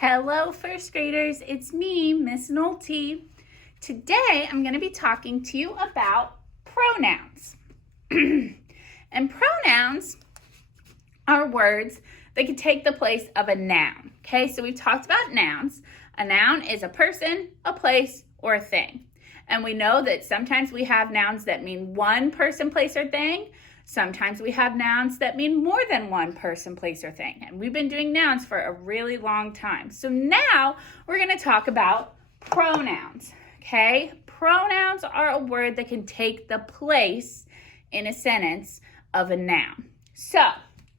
Hello, first graders. It's me, Miss Nolte. Today, I'm going to be talking to you about pronouns. And pronouns are words that can take the place of a noun. Okay, so we've talked about nouns. A noun is a person, a place, or a thing. And we know that sometimes we have nouns that mean one person, place, or thing. Sometimes we have nouns that mean more than one person, place, or thing. And we've been doing nouns for a really long time. So now we're going to talk about pronouns, okay? Pronouns are a word that can take the place in a sentence of a noun. So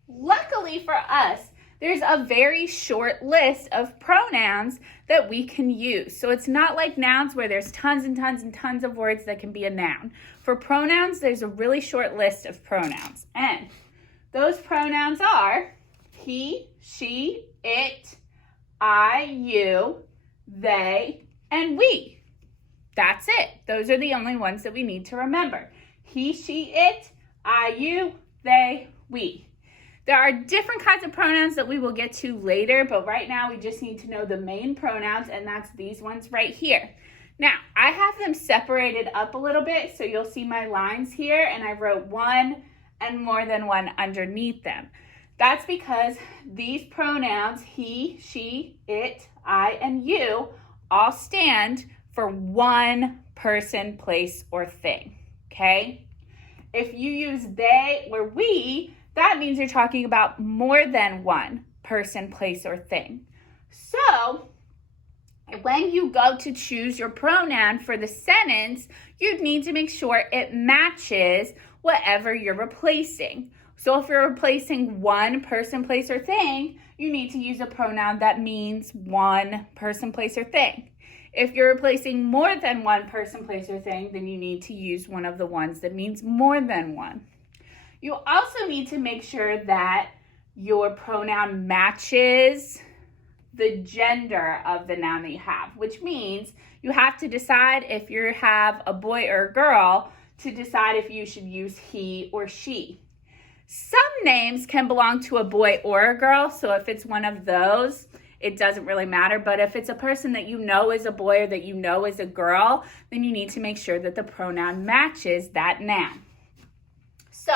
luckily for us, there's a very short list of pronouns that we can use. So it's not like nouns where there's tons and tons and tons of words that can be a noun. For pronouns, there's a really short list of pronouns. And those pronouns are he, she, it, I, you, they, and we. That's it. Those are the only ones that we need to remember. He, she, it, I, you, they, we. There are different kinds of pronouns that we will get to later, but right now we just need to know the main pronouns, and that's these ones right here. Now, I have them separated up a little bit, so you'll see my lines here, and I wrote one and more than one underneath them. That's because these pronouns, he, she, it, I, and you, all stand for one person, place, or thing, okay? If you use they or we, that means you're talking about more than one person, place, or thing. So when you go to choose your pronoun for the sentence, you need to make sure it matches whatever you're replacing. So if you're replacing one person, place, or thing, you need to use a pronoun that means one person, place, or thing. If you're replacing more than one person, place, or thing, then you need to use one of the ones that means more than one. You also need to make sure that your pronoun matches the gender of the noun that you have, which means you have to decide if you have a boy or a girl to decide if you should use he or she. Some names can belong to a boy or a girl, so if it's one of those, it doesn't really matter. But if it's a person that you know is a boy or that you know is a girl, then you need to make sure that the pronoun matches that noun. So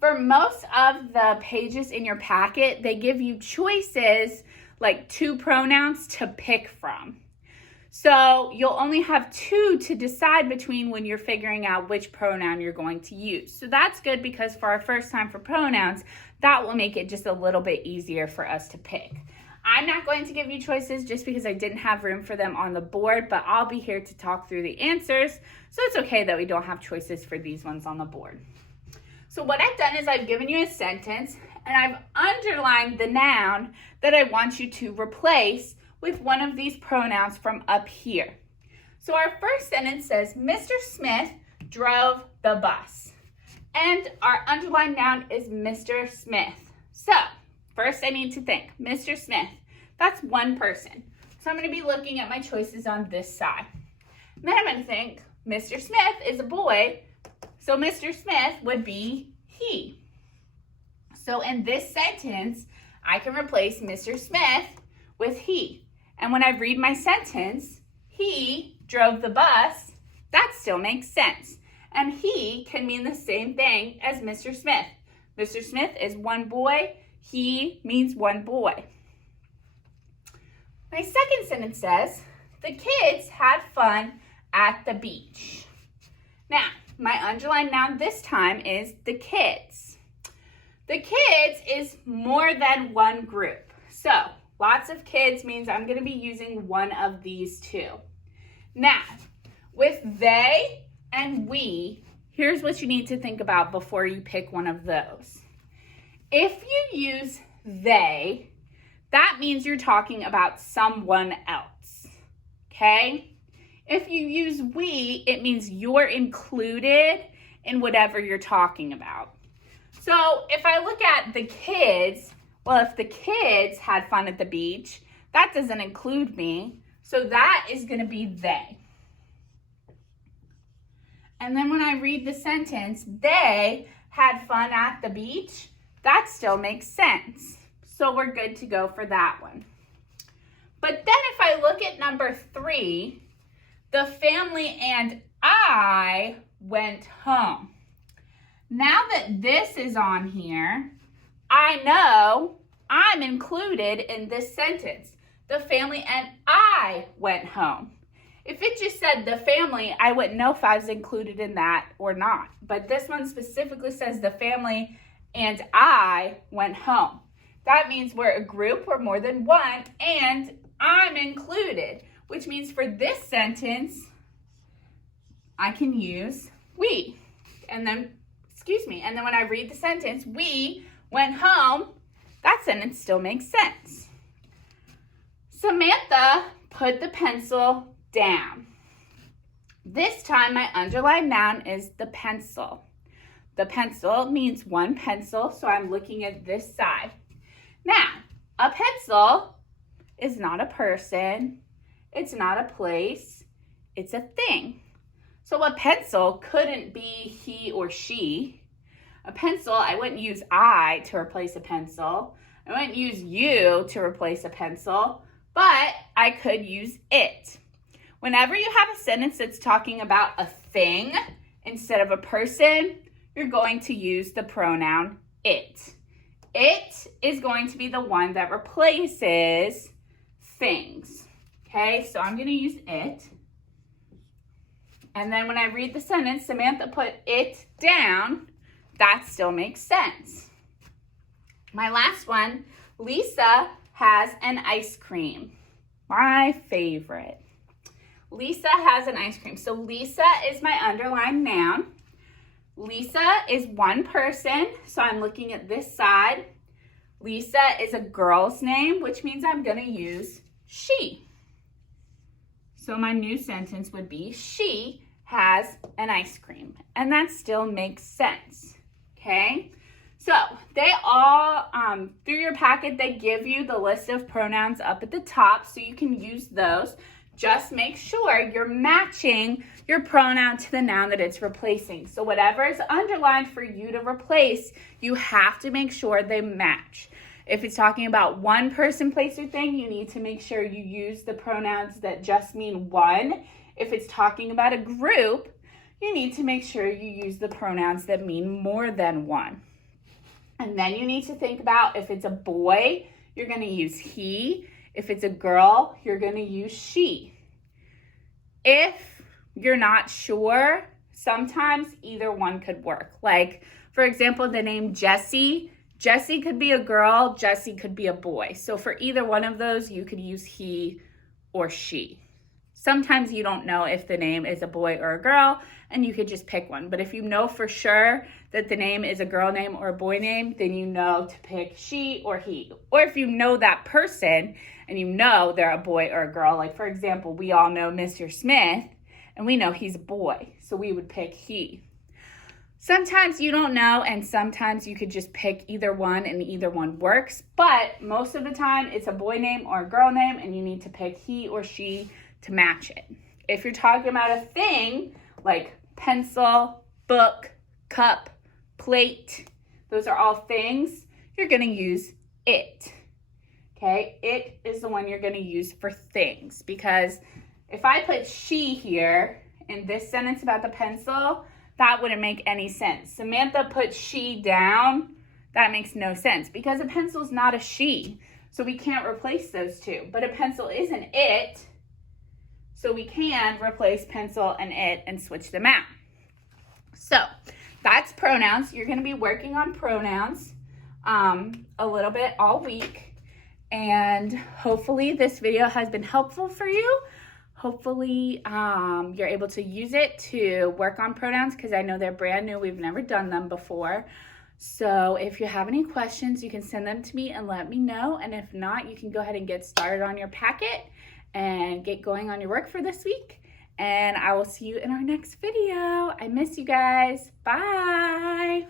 for most of the pages in your packet, they give you choices, like 2 pronouns to pick from. So you'll only have 2 to decide between when you're figuring out which pronoun you're going to use. So that's good because for our first time for pronouns, that will make it just a little bit easier for us to pick. I'm not going to give you choices just because I didn't have room for them on the board, but I'll be here to talk through the answers. So it's okay that we don't have choices for these ones on the board. So what I've done is I've given you a sentence and I've underlined the noun that I want you to replace with one of these pronouns from up here. So our first sentence says, Mr. Smith drove the bus. And our underlined noun is Mr. Smith. So first I need to think, Mr. Smith, that's one person. So I'm going to be looking at my choices on this side. Then I'm going to think, Mr. Smith is a boy, so Mr. Smith would be he. So in this sentence, I can replace Mr. Smith with he. And when I read my sentence, he drove the bus, that still makes sense. And he can mean the same thing as Mr. Smith. Mr. Smith is one boy, he means one boy. My second sentence says, the kids had fun at the beach. Now, my underlined noun this time is the kids. The kids is more than one group. So lots of kids means I'm going to be using one of these 2. Now, with they and we, here's what you need to think about before you pick one of those. If you use they, that means you're talking about someone else, okay? If you use we, it means you're included in whatever you're talking about. So if I look at the kids, well, if the kids had fun at the beach, that doesn't include me. So that is going to be they. And then when I read the sentence, they had fun at the beach, that still makes sense. So we're good to go for that one. But then if I look at number 3, the family and I went home. Now that this is on here, I know I'm included in this sentence. The family and I went home. If it just said the family, I wouldn't know if I was included in that or not. But this one specifically says the family and I went home. That means we're a group or more than one, and I'm included, which means for this sentence, I can use we. And then when I read the sentence, we went home, that sentence still makes sense. Samantha put the pencil down. This time my underlined noun is the pencil. The pencil means one pencil, so I'm looking at this side. Now, a pencil is not a person, it's not a place, it's a thing. So a pencil couldn't be he or she. A pencil, I wouldn't use I to replace a pencil. I wouldn't use you to replace a pencil, but I could use it. Whenever you have a sentence that's talking about a thing instead of a person, you're going to use the pronoun it. It is going to be the one that replaces things. Okay, so I'm going to use it. And then when I read the sentence, Samantha put it down, that still makes sense. My last one, Lisa has an ice cream. My favorite. Lisa has an ice cream. So Lisa is my underlined noun. Lisa is one person, so I'm looking at this side. Lisa is a girl's name, which means I'm going to use she. So my new sentence would be, she has an ice cream. And that still makes sense, okay? So they all, through your packet, they give you the list of pronouns up at the top, so you can use those. Just make sure you're matching your pronoun to the noun that it's replacing. So whatever is underlined for you to replace, you have to make sure they match. If it's talking about one person, place, or thing, you need to make sure you use the pronouns that just mean one. If it's talking about a group, you need to make sure you use the pronouns that mean more than one. And then you need to think about if it's a boy, you're going to use he. If it's a girl, you're going to use she. If you're not sure, sometimes either one could work. Like, for example, the name Jessie. Jessie could be a girl, Jessie could be a boy. So for either one of those, you could use he or she. Sometimes you don't know if the name is a boy or a girl, and you could just pick one. But if you know for sure that the name is a girl name or a boy name, then you know to pick she or he. Or if you know that person and you know they're a boy or a girl, like for example, we all know Mr. Smith, and we know he's a boy, so we would pick he. Sometimes you don't know, and sometimes you could just pick either one and either one works, but most of the time it's a boy name or a girl name, and you need to pick he or she to match it. If you're talking about a thing like pencil, book, cup, plate, those are all things, you're going to use it. Okay, it is the one you're going to use for things, because if I put she here in this sentence about the pencil, that wouldn't make any sense. Samantha put she down, that makes no sense because a pencil is not a she, so we can't replace those two. But a pencil is an it, so we can replace pencil and it and switch them out. So that's pronouns. You're going to be working on pronouns a little bit all week, and hopefully this video has been helpful for you. Hopefully you're able to use it to work on pronouns, because I know they're brand new. We've never done them before. So if you have any questions, you can send them to me and let me know. And if not, you can go ahead and get started on your packet and get going on your work for this week. And I will see you in our next video. I miss you guys. Bye.